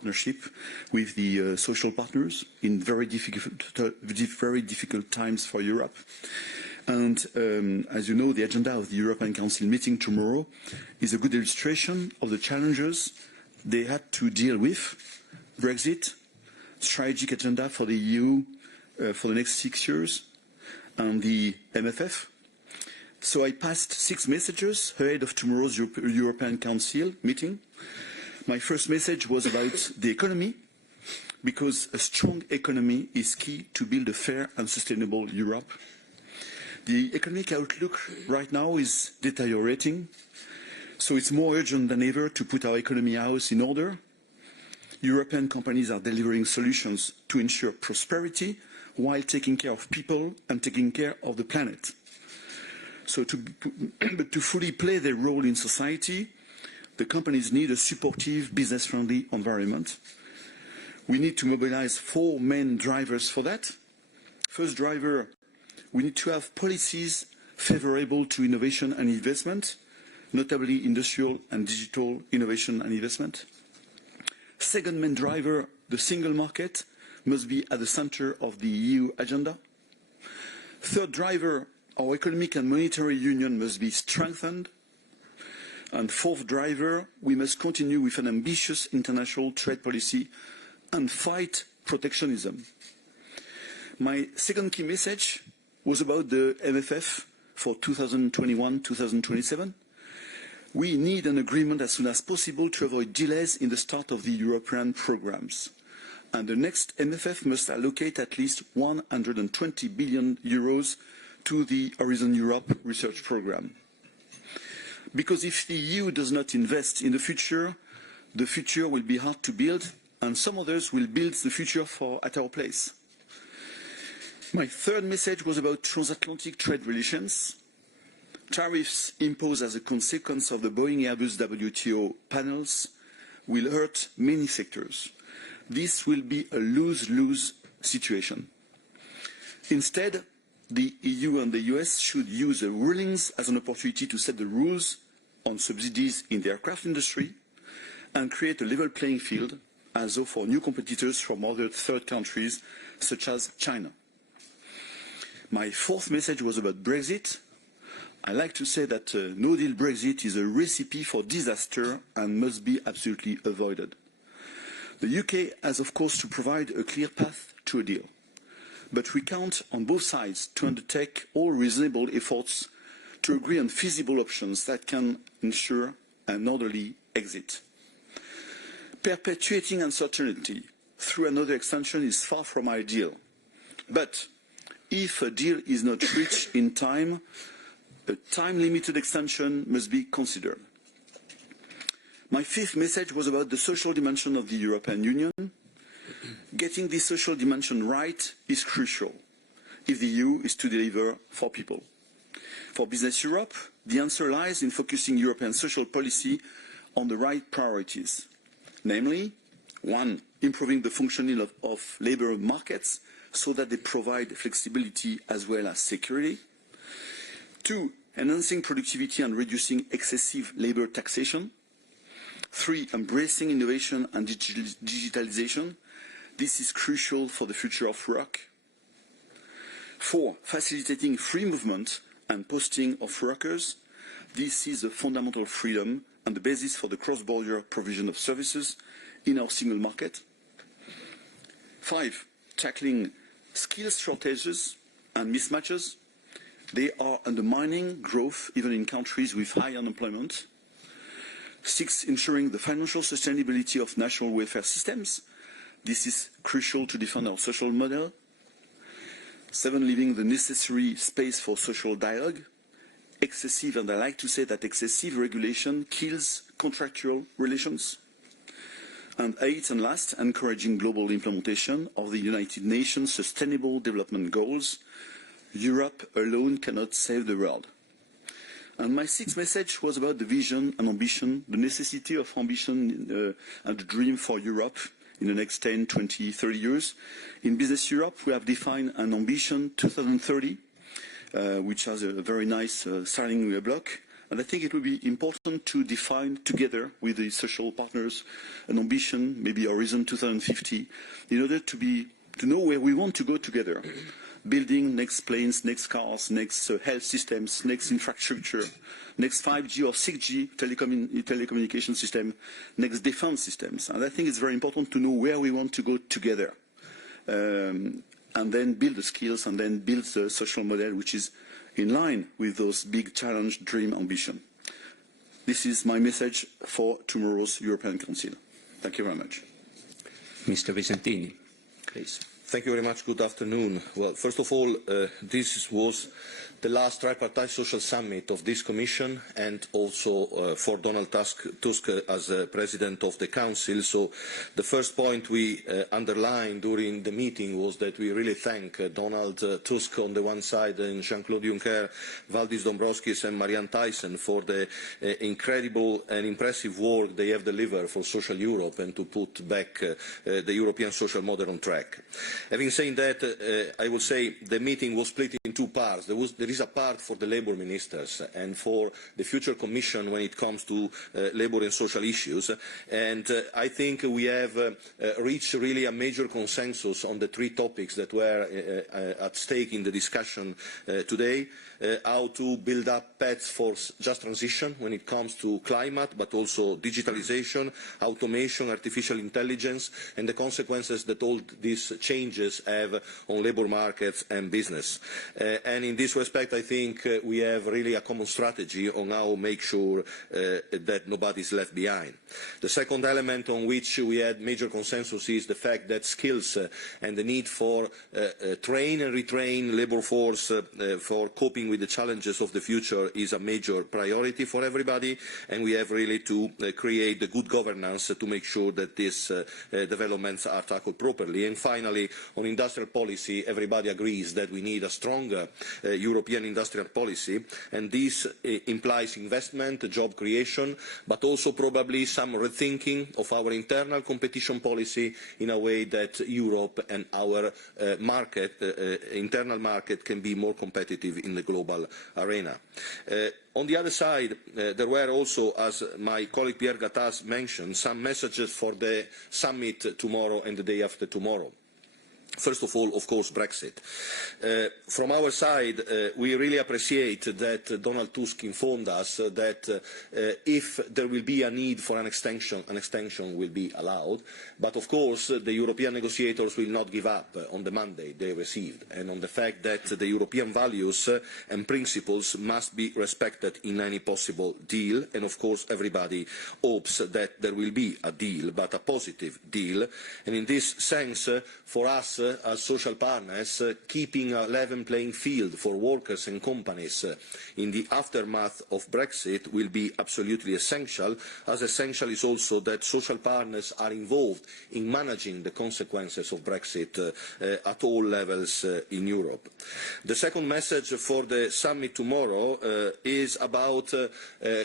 partnership with the social partners in very difficult times for Europe. And as you know, the agenda of the European Council meeting tomorrow is a good illustration of the challenges they had to deal with. Brexit, strategic agenda for the EU for the next 6 years, and the MFF. So I passed 6 messages ahead of tomorrow's European Council meeting. My first message was about the economy, because a strong economy is key to build a fair and sustainable Europe. The economic outlook right now is deteriorating, so it's more urgent than ever to put our economy house in order. European companies are delivering solutions to ensure prosperity while taking care of people and taking care of the planet. So to fully play their role in society, the companies need a supportive, business-friendly environment. We need to mobilize 4 main drivers for that. First driver, we need to have policies favorable to innovation and investment, notably industrial and digital innovation and investment. Second main driver, the single market must be at the center of the EU agenda. Third driver, our economic and monetary union must be strengthened. And fourth driver, we must continue with an ambitious international trade policy and fight protectionism. My second key message was about the MFF for 2021-2027. We need an agreement as soon as possible to avoid delays in the start of the European programs. And the next MFF must allocate at least 120 billion euros to the Horizon Europe research program. Because if the EU does not invest in the future will be hard to build, and some others will build the future at our place. My third message was about transatlantic trade relations. Tariffs imposed as a consequence of the Boeing-Airbus WTO panels will hurt many sectors. This will be a lose-lose situation. Instead, the EU and the US should use the rulings as an opportunity to set the rules on subsidies in the aircraft industry and create a level playing field, as though for new competitors from other third countries, such as China. My fourth message was about Brexit. I like to say that no-deal Brexit is a recipe for disaster and must be absolutely avoided. The UK has, of course, to provide a clear path to a deal. But we count on both sides to undertake all reasonable efforts to agree on feasible options that can ensure an orderly exit. Perpetuating uncertainty through another extension is far from ideal. But if a deal is not reached in time, a time-limited extension must be considered. My fifth message was about the social dimension of the European Union. Getting this social dimension right is crucial if the EU is to deliver for people. For Business Europe, the answer lies in focusing European social policy on the right priorities. Namely, 1, improving the functioning of labour markets so that they provide flexibility as well as security. 2, enhancing productivity and reducing excessive labour taxation. 3, embracing innovation and digitalization. This is crucial for the future of work. 4, facilitating free movement and posting of workers. This is a fundamental freedom and the basis for the cross-border provision of services in our single market. 5, tackling skills shortages and mismatches. They are undermining growth even in countries with high unemployment. 6, ensuring the financial sustainability of national welfare systems. This is crucial to defend our social model. 7, leaving the necessary space for social dialogue. Excessive, and I like to say that excessive regulation kills contractual relations. And 8, and last, encouraging global implementation of the United Nations Sustainable Development Goals. Europe alone cannot save the world. And my sixth message was about the vision and ambition, the necessity of ambition and the dream for Europe in the next 10, 20, 30 years. In Business Europe, we have defined an ambition 2030, which has a very nice starting block, And I think it will be important to define together with the social partners an ambition, maybe Horizon 2050, in order to know where we want to go together. Building next planes, next cars, next health systems, next infrastructure, next 5G or 6G telecommunication system, next defense systems. And I think it's very important to know where we want to go together. And then build the skills and then build the social model which is in line with those big challenge, dream, ambition. This is my message for tomorrow's European Council. Thank you very much. Mr. Visentini, please. Thank you very much. Good afternoon. Well, first of all, this was the last tripartite social summit of this Commission and also for Donald Tusk as President of the Council. So the first point we underlined during the meeting was that we really thank Donald Tusk on the one side and Jean-Claude Juncker, Valdis Dombrovskis and Marianne Thyssen for the incredible and impressive work they have delivered for social Europe and to put back the European social model on track. Having said that, I would say the meeting was split in two parts. There is a part for the labour ministers and for the future Commission when it comes to labour and social issues. And I think we have reached really a major consensus on the three topics that were at stake in the discussion today. How to build up paths for just transition when it comes to climate, but also digitalisation, automation, artificial intelligence, and the consequences that all these changes have on labour markets and business. And in this respect, I think we have really a common strategy on how to make sure that nobody is left behind. The second element on which we had major consensus is the fact that skills and the need for train and retrain labour force for coping with the challenges of the future is a major priority for everybody, and we have really to create the good governance to make sure that these developments are tackled properly. And finally, on industrial policy, everybody agrees that we need a stronger European industrial policy, and this implies investment, job creation, but also probably some rethinking of our internal competition policy in a way that Europe and our internal market can be more competitive in the global arena. On the other side, there were also, as my colleague Pierre Gattaz mentioned, some messages for the summit tomorrow and the day after tomorrow. First of all, of course, Brexit. From our side, we really appreciate that Donald Tusk informed us that if there will be a need for an extension will be allowed. But of course, the European negotiators will not give up on the mandate they received and on the fact that the European values and principles must be respected in any possible deal. And of course, everybody hopes that there will be a deal, but a positive deal. And in this sense, for us, as social partners, keeping a level playing field for workers and companies in the aftermath of Brexit will be absolutely essential, as essential is also that social partners are involved in managing the consequences of Brexit at all levels in Europe. The second message for the summit tomorrow is about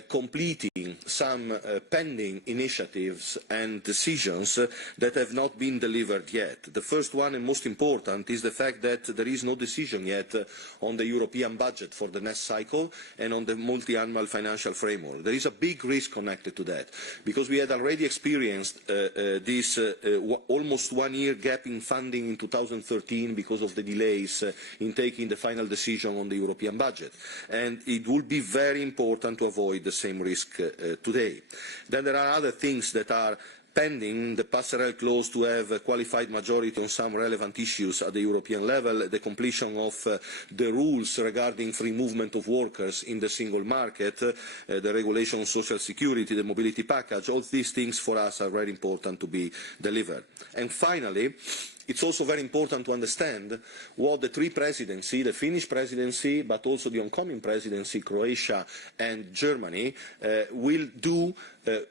completing some pending initiatives and decisions that have not been delivered yet. The first one and most important is the fact that there is no decision yet on the European budget for the next cycle and on the multi-annual financial framework. There is a big risk connected to that, because we had already experienced this almost 1 year gap in funding in 2013 because of the delays in taking the final decision on the European budget. And it would be very important to avoid the same risk today. Then there are other things that are pending, the passerelle clause to have a qualified majority on some relevant issues at the European level, the completion of the rules regarding free movement of workers in the single market, the regulation on social security, the mobility package. All these things for us are very important to be delivered. And finally, it's also very important to understand what the three presidencies, the Finnish presidency, but also the oncoming presidency, Croatia and Germany, will do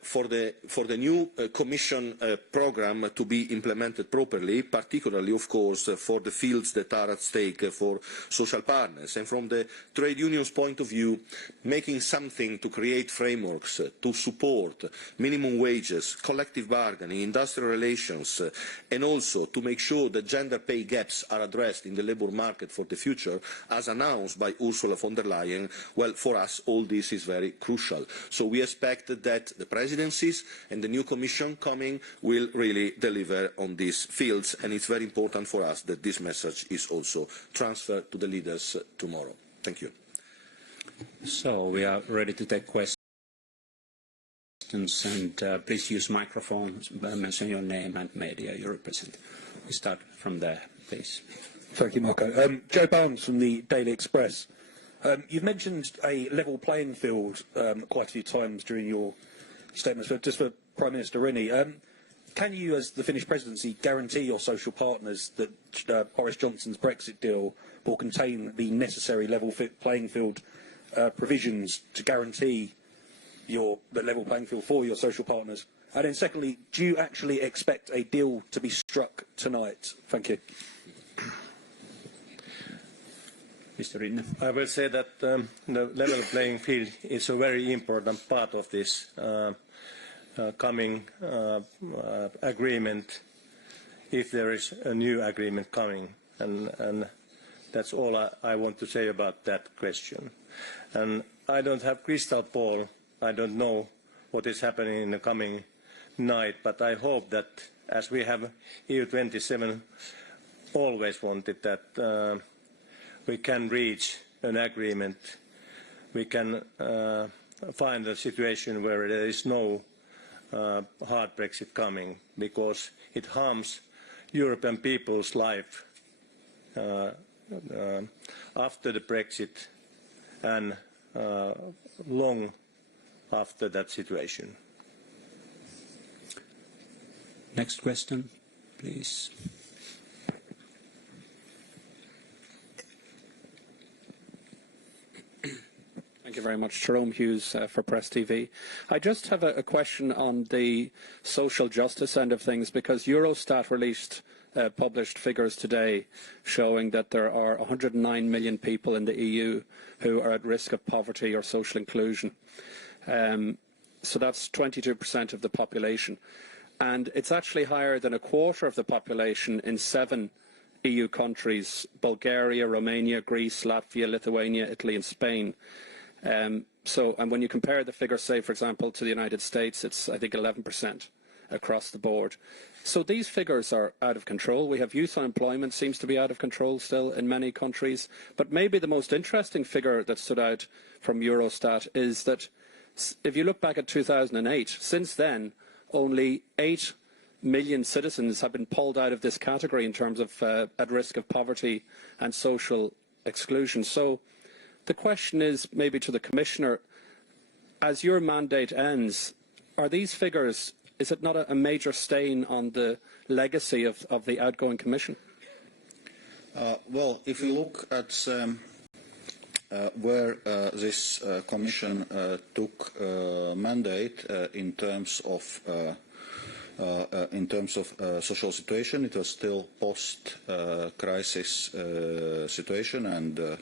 for the new Commission programme to be implemented properly, particularly, of course, for the fields that are at stake for social partners. And from the trade unions' point of view, making something to create frameworks to support minimum wages, collective bargaining, industrial relations, and also to make sure that gender pay gaps are addressed in the labour market for the future, as announced by Ursula von der Leyen, well, for us all this is very crucial. So we expect that the presidencies and the new Commission coming will really deliver on these fields, and it's very important for us that this message is also transferred to the leaders tomorrow. Thank you. So we are ready to take questions, and please use microphones, mention your name and media you represent. We start from there, please. Thank you, Marco. Joe Barnes from the Daily Express. You've mentioned a level playing field quite a few times during your statements, but just for Prime Minister Rinne, can you, as the Finnish presidency, guarantee your social partners that Boris Johnson's Brexit deal will contain the necessary level playing field provisions to guarantee the level playing field for your social partners? And then secondly, do you actually expect a deal to be struck tonight? Thank you. Mr. Rinne. I will say that the level playing field is a very important part of this coming agreement, if there is a new agreement coming, and that's all I want to say about that question. And I don't have crystal ball. I don't know what is happening in the coming night, but I hope that, as we have EU27 always wanted, that we can reach an agreement. We can find a situation where there is no hard Brexit coming, because it harms European people's life after the Brexit and long after that situation. Next question, please. Thank you very much. Jerome Hughes for Press TV. I just have a question on the social justice end of things, because Eurostat released published figures today showing that there are 109 million people in the EU who are at risk of poverty or social inclusion. So that's 22% of the population. And it's actually higher than a quarter of the population in 7 EU countries: Bulgaria, Romania, Greece, Latvia, Lithuania, Italy and Spain. And when you compare the figures, say, for example, to the United States, it's, I think, 11% across the board. So these figures are out of control. We have youth unemployment seems to be out of control still in many countries. But maybe the most interesting figure that stood out from Eurostat is that if you look back at 2008, since then, only 8 million citizens have been pulled out of this category in terms of at risk of poverty and social exclusion. So the question is, maybe to the Commissioner, as your mandate ends, are these figures, is it not a major stain on the legacy of the outgoing Commission? Well, if we look at where this Commission took mandate in terms of social situation, it was still post-crisis situation, and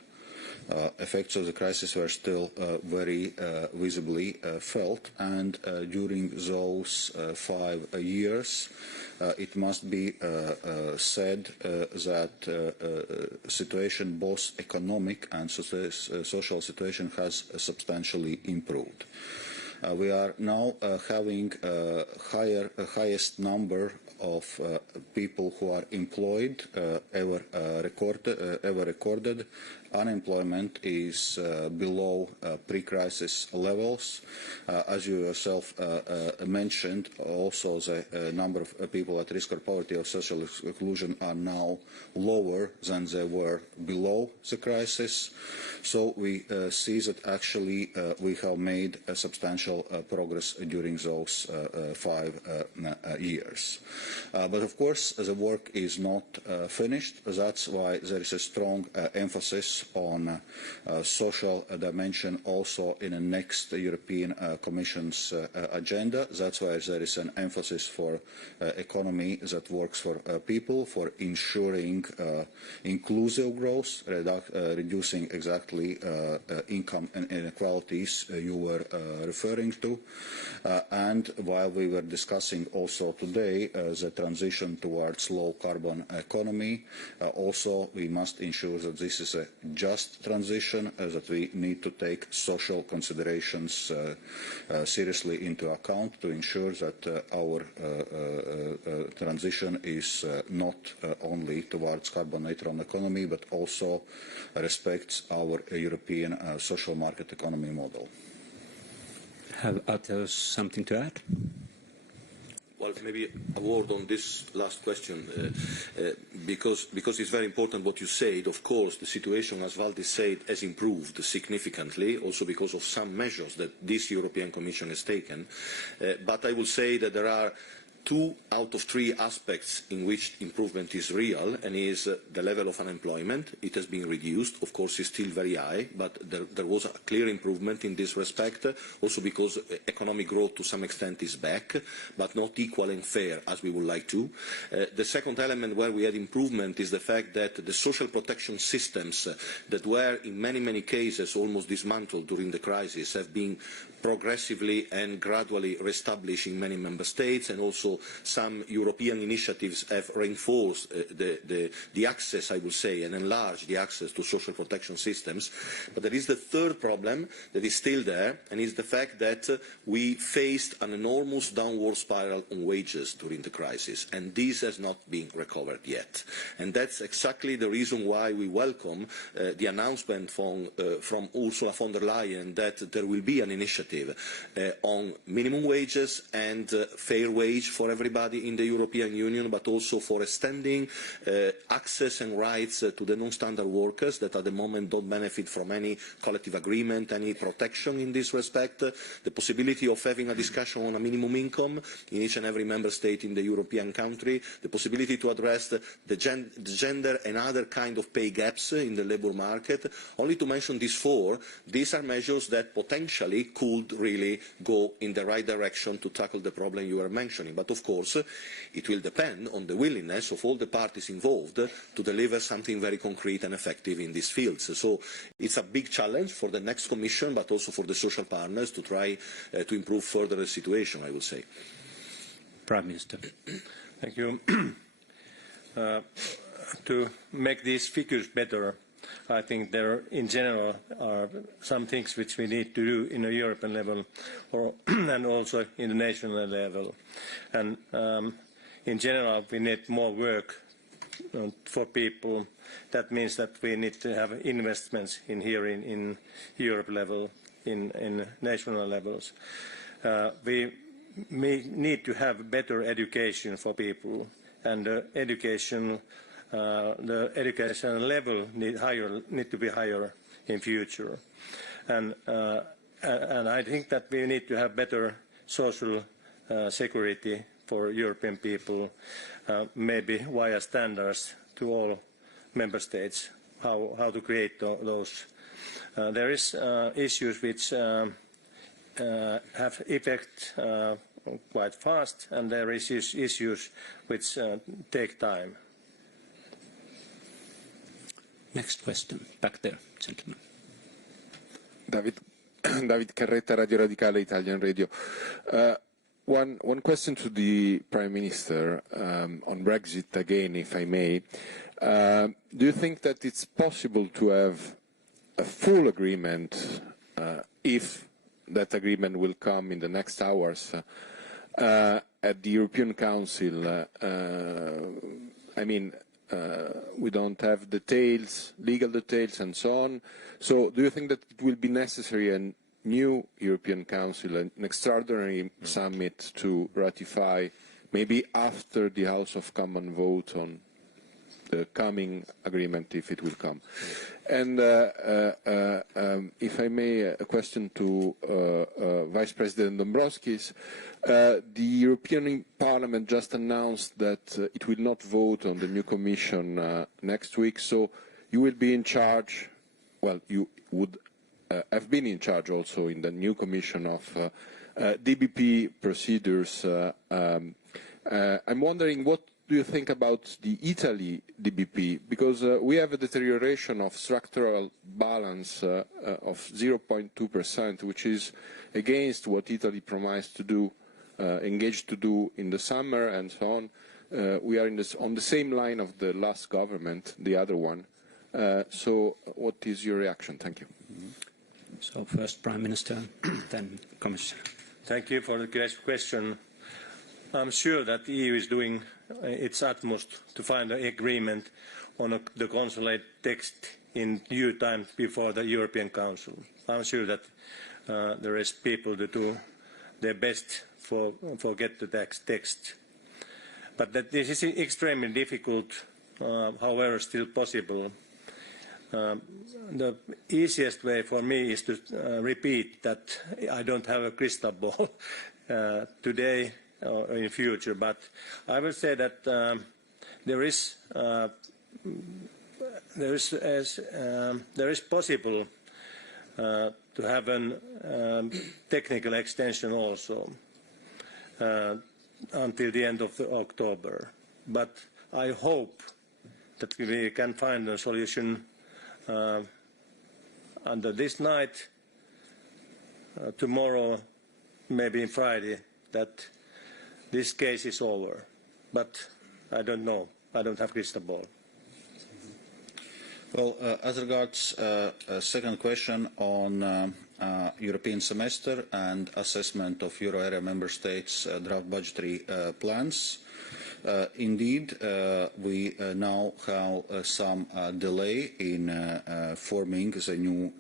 effects of the crisis were still very visibly felt, and during those 5 years it must be said that situation, both economic and social situation, has substantially improved. We are now having highest number of people who are employed ever recorded. Unemployment is below pre-crisis levels. As you yourself mentioned, also the number of people at risk of poverty or social exclusion are now lower than they were below the crisis. So we see that actually we have made a substantial progress during those 5 years. But of course, the work is not finished. That's why there is a strong emphasis on social dimension also in the next European Commission's agenda. That's why there is an emphasis for economy that works for people, for ensuring inclusive growth, reducing exactly income inequalities you were referring to. And while we were discussing also today the transition towards low-carbon economy. Also, we must ensure that this is a just transition, that we need to take social considerations seriously into account to ensure that our transition is not only towards carbon-neutral economy, but also respects our European social market economy model. Have others something to add? Well, maybe a word on this last question, because it's very important what you said. Of course, the situation, as Valdis said, has improved significantly, also because of some measures that this European Commission has taken. But I will say that there are 2 out of 3 aspects in which improvement is real, and is the level of unemployment. It has been reduced. Of course, it's still very high, but there was a clear improvement in this respect, also because economic growth to some extent is back, but not equal and fair as we would like to. The second element where we had improvement is the fact that the social protection systems that were in many cases almost dismantled during the crisis have been progressively and gradually reestablished in many member states, and also some European initiatives have reinforced the access, I would say, and enlarged the access to social protection systems. But there is the third problem that is still there, and is the fact that we faced an enormous downward spiral on wages during the crisis, and this has not been recovered yet. And that's exactly the reason why we welcome the announcement from Ursula von der Leyen that there will be an initiative on minimum wages and fair wage for everybody in the European Union, but also for extending access and rights to the non-standard workers that at the moment don't benefit from any collective agreement, any protection in this respect, the possibility of having a discussion on a minimum income in each and every member state in the European country, the possibility to address the gender and other kind of pay gaps in the labour market. Only to mention these 4, these are measures that potentially could really go in the right direction to tackle the problem you were mentioning. But of course, it will depend on the willingness of all the parties involved to deliver something very concrete and effective in these fields. So it's a big challenge for the next Commission, but also for the social partners to try to improve further the situation, I would say. Prime Minister. Thank you. To make these figures better, I think there, in general, are some things which we need to do in a European level, and also in the national level. And in general, we need more work for people. That means that we need to have investments in Europe level, in national levels. We may need to have better education for people, and the education level need to be higher in future, and I think that we need to have better social security for European people, maybe via standards to all member states, how to create those. There is issues which have effect quite fast, and there is issues which take time. Next question, back there, gentleman. David Carretta, Radio Radicale, Italian Radio. One question to the Prime Minister on Brexit again, if I may. Do you think that it's possible to have a full agreement, if that agreement will come in the next hours, at the European Council? I mean, we don't have details, legal details and so on. So do you think that it will be necessary a new European Council, an extraordinary summit to ratify, maybe after the House of Commons vote on the coming agreement, if it will come? And if I may, a question to Vice President Dombrovskis. The European Parliament just announced that it will not vote on the new Commission next week, so you will be in charge, well, you would have been in charge also in the new Commission of DBP procedures. I'm wondering, what do you think about the Italy DBP? Because we have a deterioration of structural balance of 0.2%, which is against what Italy promised to do, engaged to do in the summer and so on. we are on the same line of the last government, the other one. So what is your reaction? Thank you. So first Prime Minister, then Commissioner. Thank you for the question. I'm sure that the EU is doing its utmost to find an agreement on the consolidate text in due time before the European Council. I'm sure that there is people to do their best for get the text. But that this is extremely difficult, however still possible. The easiest way for me is to repeat that I don't have a crystal ball today or in future, but I will say that there is possible to have a technical extension also until the end of October. But I hope that we can find a solution under this night, tomorrow, maybe Friday, that this case is over. But I don't know. I don't have crystal ball. Well, as regards second question on European semester and assessment of euro area member states' draft budgetary plans, indeed, we now have some delay in forming the new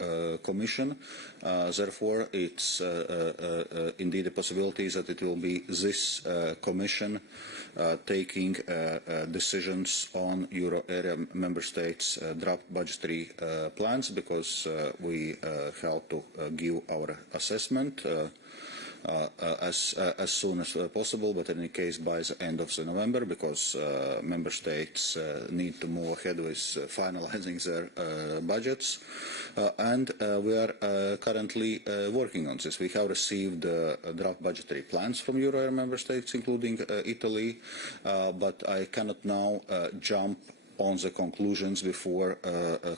Commission. Therefore, it's indeed a possibility that it will be this Commission taking decisions on euro area member states' draft budgetary plans, because we have to give our assessment as soon as possible, but in any case by the end of November, because member states need to move ahead with finalizing their budgets. And we are currently working on this. We have received draft budgetary plans from euro area member states, including Italy, but I cannot now jump on the conclusions before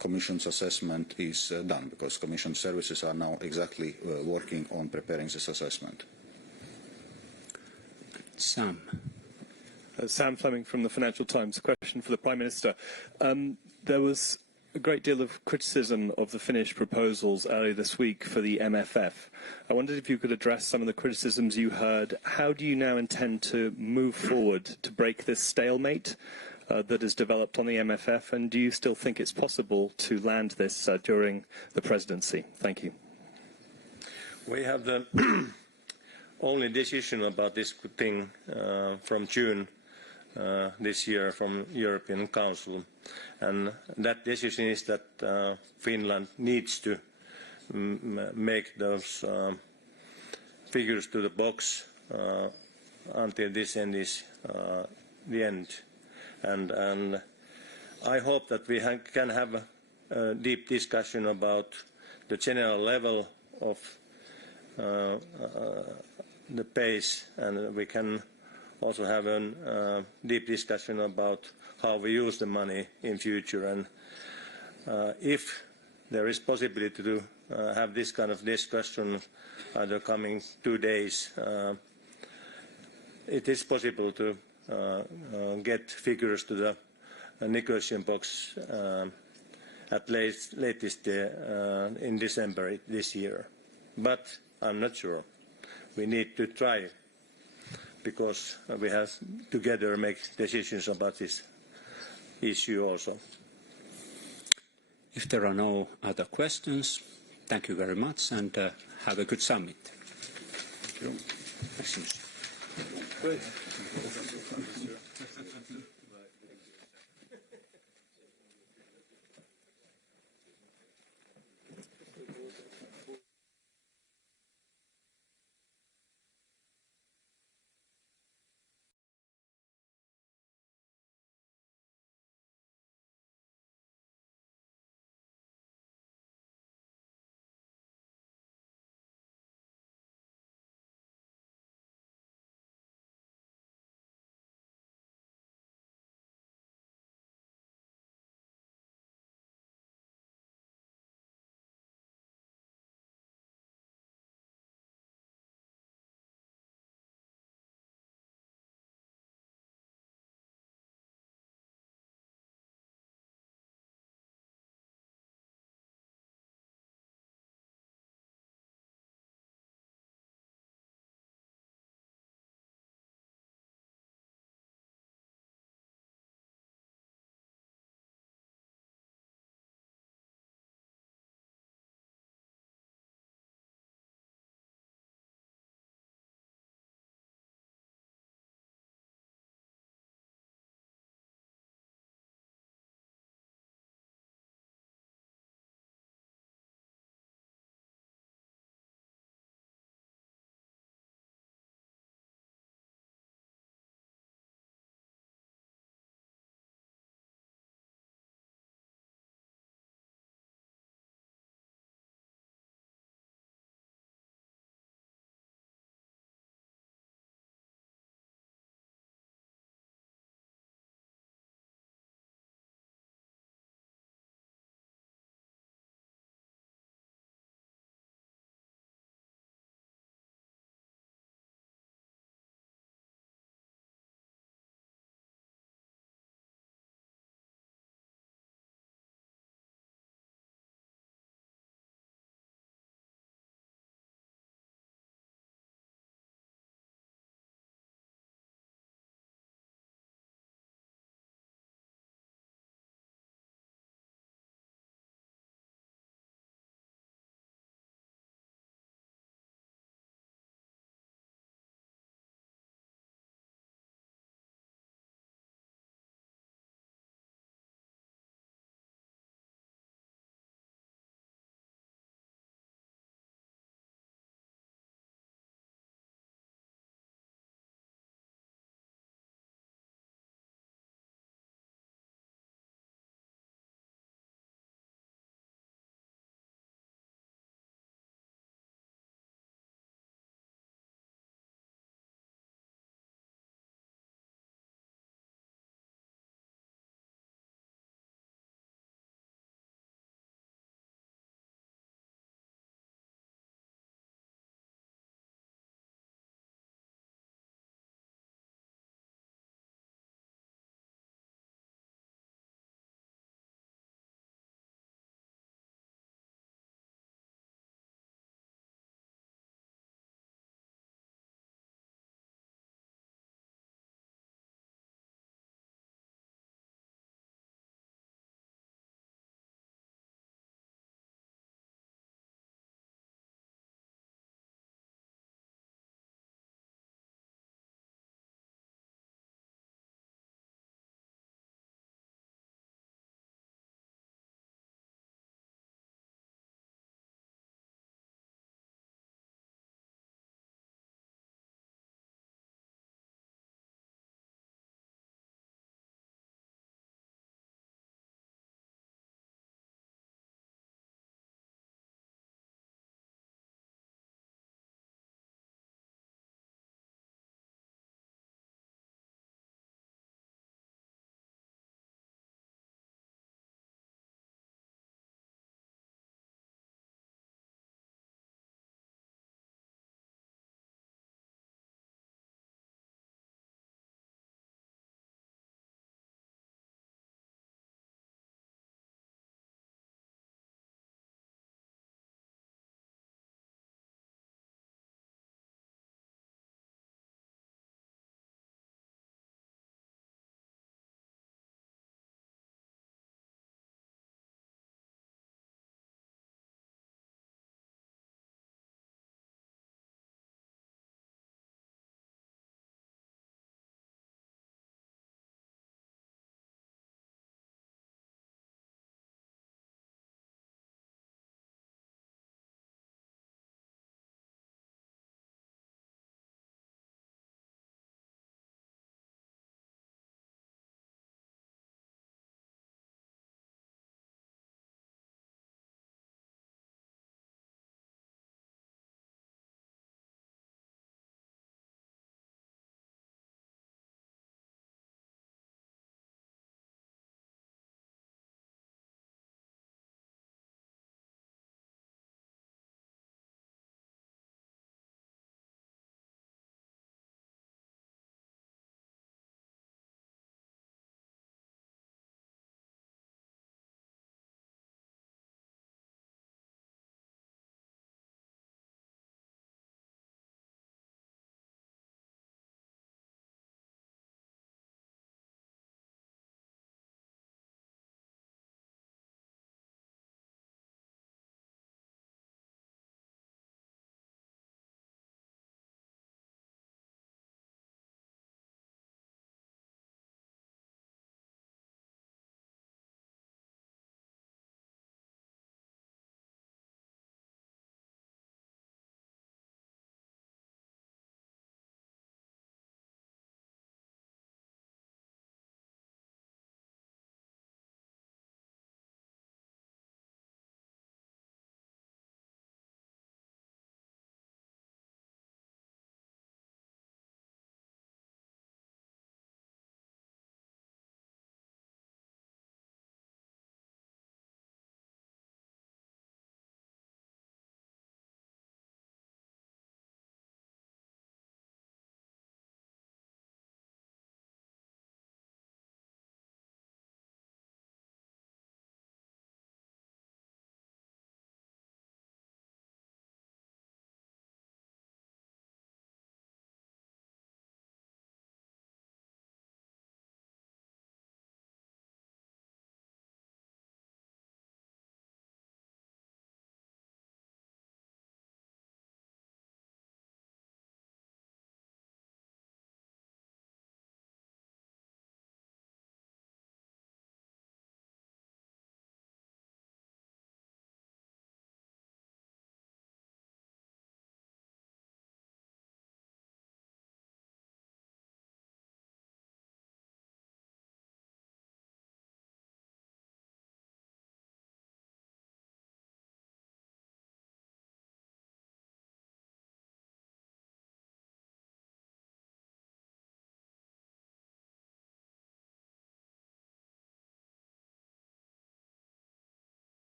Commission's assessment is done, because Commission services are now exactly working on preparing this assessment. Sam. Sam Fleming from the Financial Times. A question for the Prime Minister. There was a great deal of criticism of the Finnish proposals earlier this week for the MFF. I wondered if you could address some of the criticisms you heard. How do you now intend to move forward to break this stalemate that has developed on the MFF, and do you still think it's possible to land this during the presidency? Thank you. We have the only decision about this thing from June this year from European Council, and that decision is that Finland needs to make those figures to the box until this end is the end. And I hope that we can have a deep discussion about the general level of the pace, and we can also have a deep discussion about how we use the money in future. And if there is possibility to have this kind of discussion in the coming 2 days, it is possible to get figures to the negotiation box at latest in December this year. But I'm not sure. We need to try, because we have together make decisions about this issue also. If there are no other questions, thank you very much, and have a good summit. Thank you. Thanks.